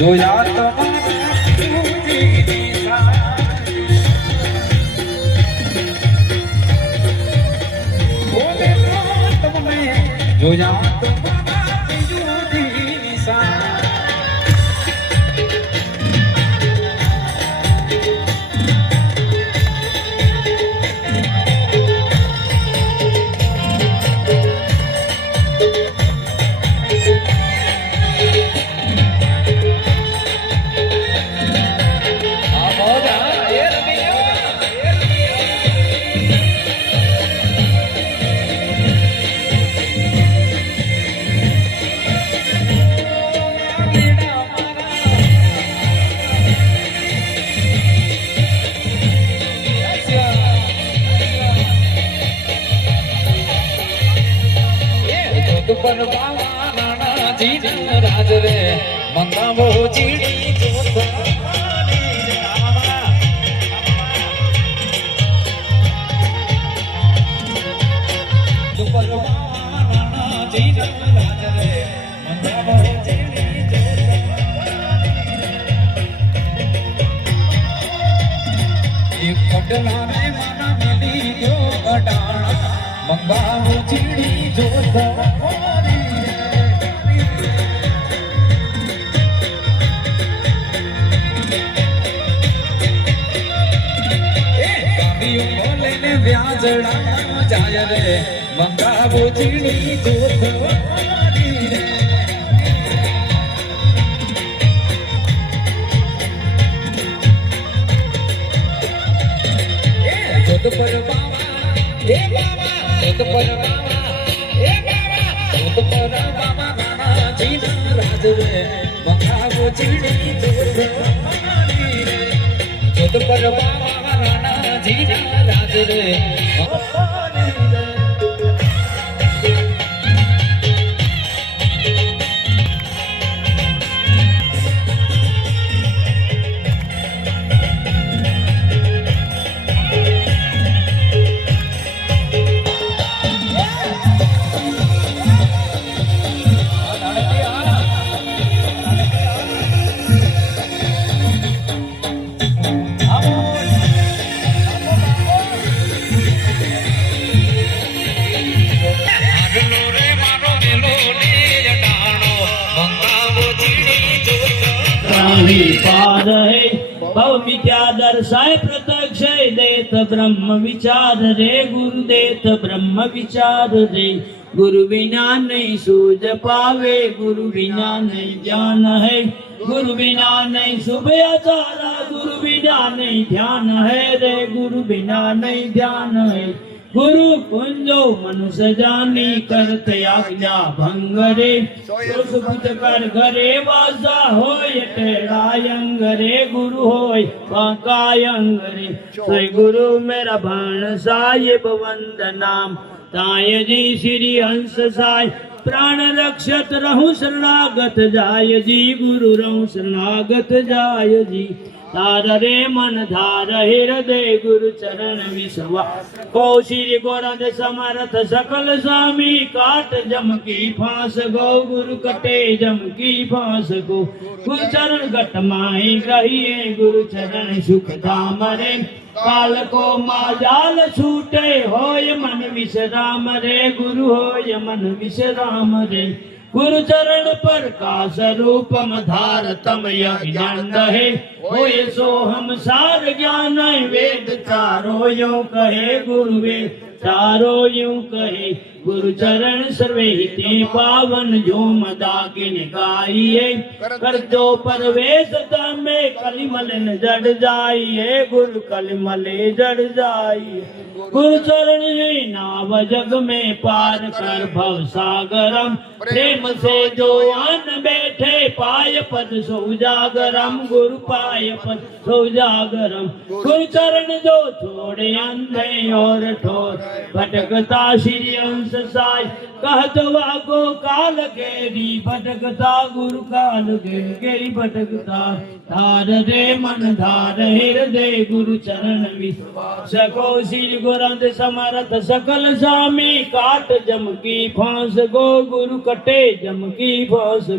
જોયા રાજ રે મંગાવો ચીડી મંગાવો ચીડી જોતા વ્યાજડા જાય રે મંગાવો ચીડી જોતવારી રે જોત પર બાવા હે બાવા જોત પર બાવા હે બાવા જોત પર બાવા રાણા જીના રાજ રે મંગાવો ચીડી જોતવારી રે જોત પર બાવા રાણા જીના રાજ રે भव मिथ्या दर्शाय प्रत्यक्ष देत ब्रह्म विचार रे गुरुदेत ब्रह्म विचार रे गुरु बिना नहीं सूझ पावे, गुरु बिना नहीं ज्ञान है, गुरु बिना नहीं शुभ आचारा, गुरु बिना नहीं ध्यान है रे, गुरु बिना नहीं ध्यान है। गुरु कुंजो मनुष्य जानी करते आज्ञा भंग रे, सुबुत कर घरे वासा होय टेढ़ा अंग रे, गुरु होय वाका अंग रे। श्री गुरु मेरा भाण साहिब वंदनाम, ताय जी श्री हंस साय प्राण रक्षत रहूं शरणागत जाय जी, गुरु रहूं शरणागत जाय जी। धार रे मन धार हृदय गुरु चरण विश्वास, कौशिक गोरध समर्थ सकल स्वामी, काट जम की फांस गो, गुरु कटे जम की फांस गो। गुरु चरण गट माही रहिए, गुरु चरण सुख धाम रे, काल को माजाल छूटे होय मन विश्राम रे, गुरु होय मन विश्राम रे। गुरु चरण पर काश रूपम धार तम ज्ञान है, होय सो हम सार ज्ञान वेद चारो यूं कहे, गुरु वेद चारो यूं कहे। गुरु चरण सर्वे हिते पावन, जो मदाकिन गाइए, कर जो परवेश में कलिमल न जड़ जाइए, गुरु कलिमले जड़ जाइए। गुरु चरण ही नाव जग में पार कर भव सागरम, प्रेम से जो आन बैठे पाय पद सो जागरम, गुरु पाय पद सो जागरम। गुरु चरण जो छोड़े अंधे और ठोर, भटकता श्री अंश साय, कहत वागो काल गेरी भटकता, गुरु काल गेरी भटकता। धार रे मन धार हृदय गुरु चरण विश्वास, श्री गुरंत समर्थ सकल स्वामी, काट जम की फांस गो, गुरु कटे जम की फांस।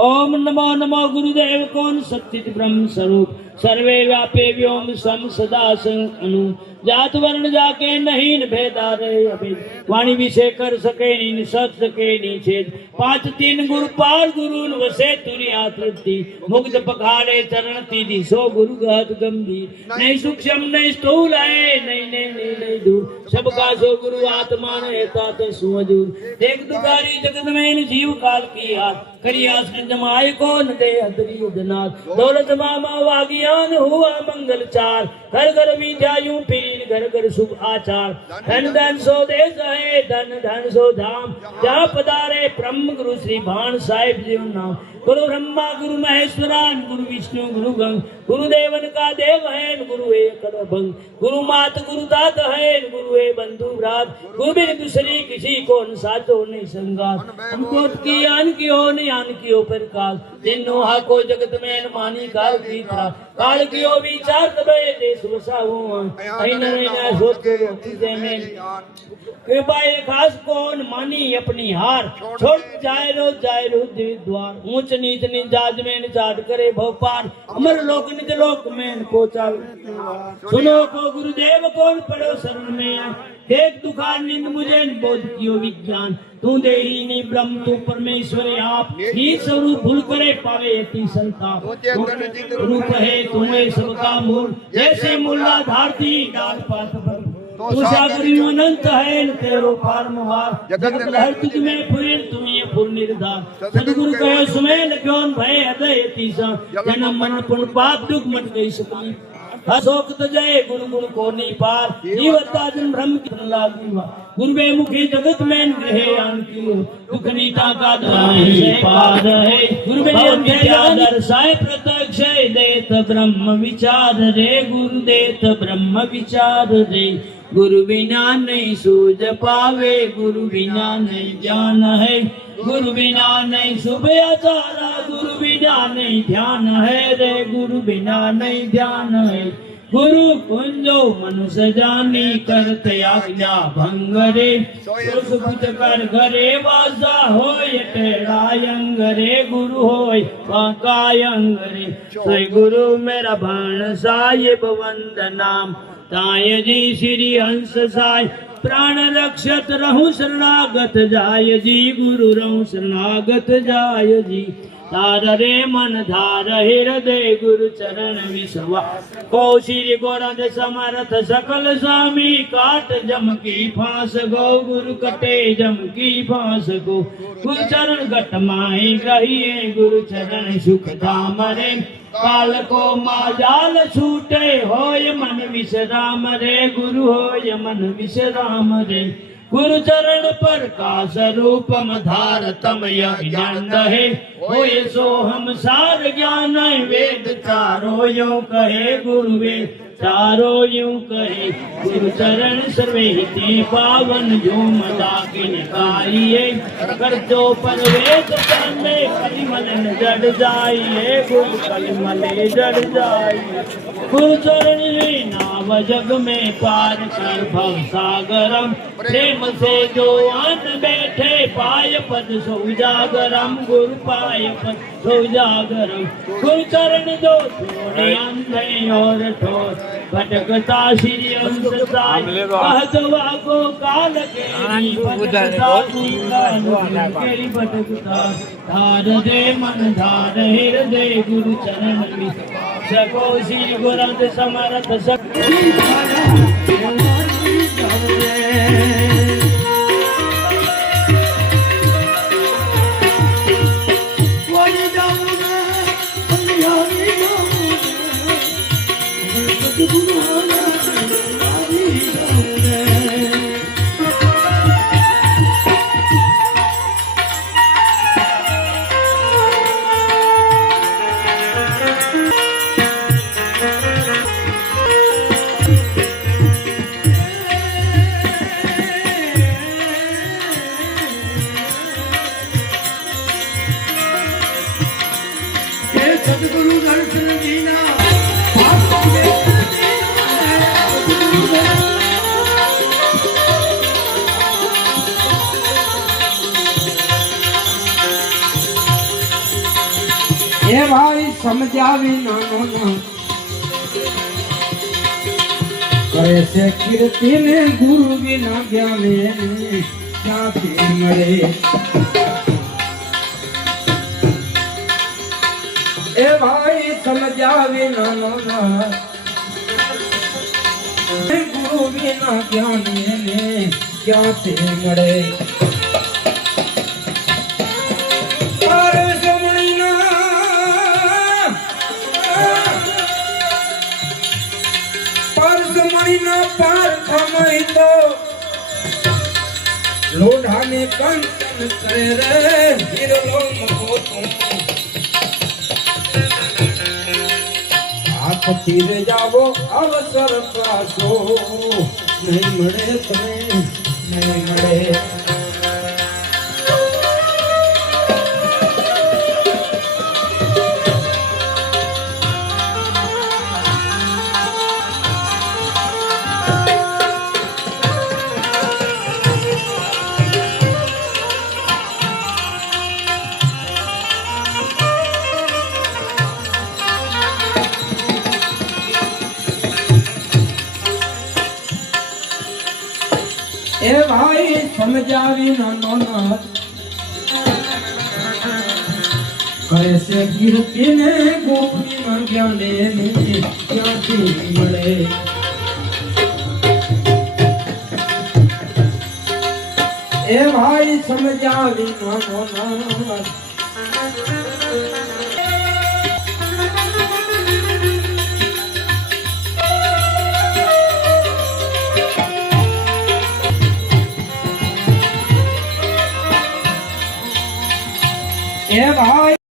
ओम नमो नमो गुरुदेव कौन सच्चित ब्रह्म स्वरूप, सर्वे व्यापे व्योम सम सदा अनु, जात वर्ण जाके नहीं भेदा रे अभेद, वाणी विषय कर सके नहीं सत सके नहीं छेद। पांच तीन गुरु पार गुरु वसे तुरी आतृप्ति, मुग्ध पखाड़े चरण तीदी सो गुरु गहत गंभीर। नहीं सूक्ष्म नहीं स्थूल है, नहीं नहीं नहीं नहीं दूर, सबका सो गुरु आत्मा ने तात सुमधुर। देख दुखारी जगत में जीव काल की हाथ, करियास जमाए को न दे हदरी उदनाथ। दौलत मामा वागियान हुआ मंगल चार, घर घर विद्या यूं फिर घर घर शुभ आचार। धन धन सो देश है, धन धन सो धाम, जहाँ पधारे ब्रह्म गुरु श्री भान साहिब जी नाम। गुरु ब्रह्मा गुरु महेश्वरान, गुरु विष्णु गुरु गंग, गुरुदेवन का देव है, गुरु एक भंग। गुरु मात गुरु तात है, गुरु है बंधु भ्रात, गुरु बिन दूसरी किसी को न साचो नहीं संगात। हमको की आन की हो नहीं आन की हो प्रकाश, जिन्नो हाको जगत में न मानी काल की था। काल की हो विचार तबे देश बसा हुआ, ऐना सोच के रोती में कृपा एक खास कौन मानी अपनी हार। छोड़ जाए रो द्वार, ऊंच नीच निजाज में निजात करे भव पार। अमर लोक निज लोक में पहुंचा, सुनो को गुरुदेव कौन पढ़ो शरण में। देख दुखार निंद मुझे बोध कियो विज्ञान, तू देही नी ब्रह्म तू परमेश्वर आप। ही स्वरूप भूल करे पावे अति संताप, रूप है तुम्हें सबका मूल, जैसे मूला धारती डाल पात पर। तू सागर अनंत है तेरो पार मुहार, जगत लहर तुझ में फुर तुम्हें फुर निर्धार। सतगुरु कहे सुमेल क्यों भय हृदय तीसा, जन्म मन पुण्य पाप दुख मट गई सकली। अशोक तजय गुरु गुरु को नहीं पार, जीवता जन ब्रह्म की लागी। गुरुवे मुखी जगत में गृहे आन की, दुख नीता का दाही पार है। गुरुवे विद्या दर्शाए प्रत्यक्ष देत ब्रह्म विचार रे, गुरु देत ब्रह्म विचार रे। गुरु बिना नहीं सूझ पावे, गुरु बिना नहीं ज्ञान है, गुरु बिना नहीं शुभ आचारा, गुरु बिना नहीं ध्यान है रे, गुरु बिना नहीं ध्यान है। गुरु कुंजो मनुष्य जानी करते आज्ञा भंग रे, सुबुत कर घरे वासा होय टेढ़ा अंग रे, गुरु होय वाका अंग रे। श्री गुरु मेरा भाण साहिब वंदनाम, ताय जी श्री हंस साय प्राण रक्षत रहूं शरणागत जाय जी, गुरु रहूं शरणागत जाय जी। तार रे मन धार हृदय गुरु चरण विश्वास कौशिर गोरंद समर्थ सकल स्वामी काट जम की फांस गो गुरु कटे जम की फांस गो गुरु चरण गट माही ग्रहिए गुरु चरण सुख धाम रे काल को माजाल छूटे होय मन विश्राम रे गुरु होय मन विश्राम रे गुरु चरण प्रकाश रूपम धार तम यज्ञ है होय सो हम सार ज्ञान वेद चारो यो कहे गुरु वेद चारो यूं कहे गुरु चरण सर्वेति पावन जो मदाकिन गाइए कर जो परवेश में कलिमल जड़ जाइए गुरु कलिमल जड़ जाइए गुरु चरण में नाव जग में पार कर भव सागरम प्रेम से जो आन बैठे पाय पद सो जागरम गुरु पाय पद सो जागरम गुरु चरण जो छोड़े अंधे और ठोर भटकता श्री अंतराय कहतवा को काल के भटकता के भटकता धार दे मन धार हृदय गुरु चरण में सको श्री गुरंत समर्थ सदगुरु दर्शन दीना ए भाई समझावी नानो ना करे से कीर्ति ने गुरु बिना ज्ञाने क्या मरे ए भाई समझावी नानो ना गुरु बिना ज्ञाने ने क्या मरे पार खमई तो लोढ़ाने कंचन करे रे हिरलो मको तुम आप तीर जावो अवसर पासो नहीं मरे तुम्हें नहीं मरे ए भाई समझावी नानो ना कैसे कीर्ति ने गोपी न ज्ञाने ने क्या मिले ए भाई समझावी नानो ना ए भाई